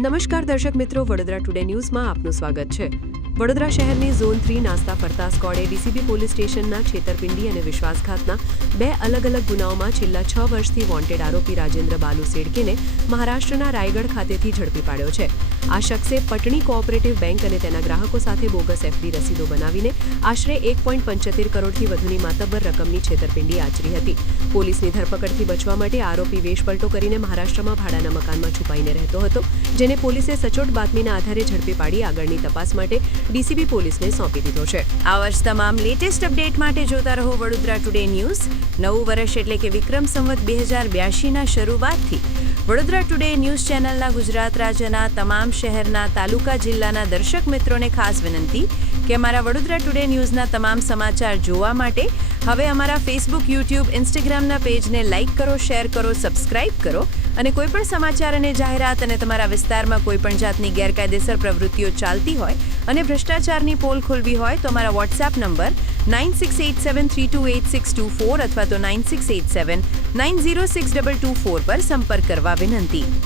નમસ્કાર દર્શક મિત્રો, વડોદરા ટુડે ન્યૂઝમાં આપનું સ્વાગત છે. વડોદરા શહેરની ઝોન 3 નાસ્તા ફરતા સ્કોડે ડીસીબી પોલીસ સ્ટેશનના છેતરપિંડી અને વિશ્વાસઘાતના 2 અલગ અલગ ગુનાઓમાં છેલ્લા 6 વર્ષથી વોન્ટેડ આરોપી રાજેન્દ્ર બાલુ સેડકેને મહારાષ્ટ્રના રાયગઢ ખાતેથી ઝડપી પાડ્યો છે. આ શખ્સે પટણી કોઓપરેટિવ બેંક અને તેના ગ્રાહકો સાથે બોગસ એફડી રસીદો બનાવીને આશરે 1.75 કરોડથી વધુની માતબર રકમની છેતરપિંડી આચરી હતી. પોલીસની ધરપકડથી બચવા માટે આરોપી વેશપલટો કરીને મહારાષ્ટ્રમાં ભાડાના મકાનમાં છુપાઈને રહેતો હતો, જેને પોલીસે સચોટ બાતમીના આધારે ઝડપી પાડી આગળની તપાસ માટે ડીસીબી પોલીસને સોંપી દીધો છે. આવા જ તમામ લેટેસ્ટ અપડેટ માટે જોતા રહો વડોદરા ટુડે ન્યૂઝ. નવું વર્ષ એટલે કે વિક્રમ સંવત 2082ના શરૂઆતથી વડોદરા ટુડે ન્યૂઝ ચેનલના ગુજરાત રાજ્યના તમામ શહેરના, તાલુકા, જિલ્લાના દર્શક મિત્રોને ખાસ વિનંતી કે અમારા વડોદરા ટુડે ન્યૂઝના તમામ સમાચાર જોવા માટે હવે અમારા ફેસબુક, યુટ્યુબ, ઇન્સ્ટાગ્રામના પેજને લાઇક કરો, શેર કરો, સબસ્ક્રાઇબ કરો અને કોઈપણ સમાચાર અને જાહેરાત અને તમારા વિસ્તારમાં કોઈપણ જાતની ગેરકાયદેસર પ્રવૃત્તિઓ ચાલતી હોય અને ભ્રષ્ટાચારની પોલ ખોલવી હોય તો અમારા વોટ્સએપ નંબર 9687328624 અથવા તો 9687906224 પર સંપર્ક કરવા વિનંતી.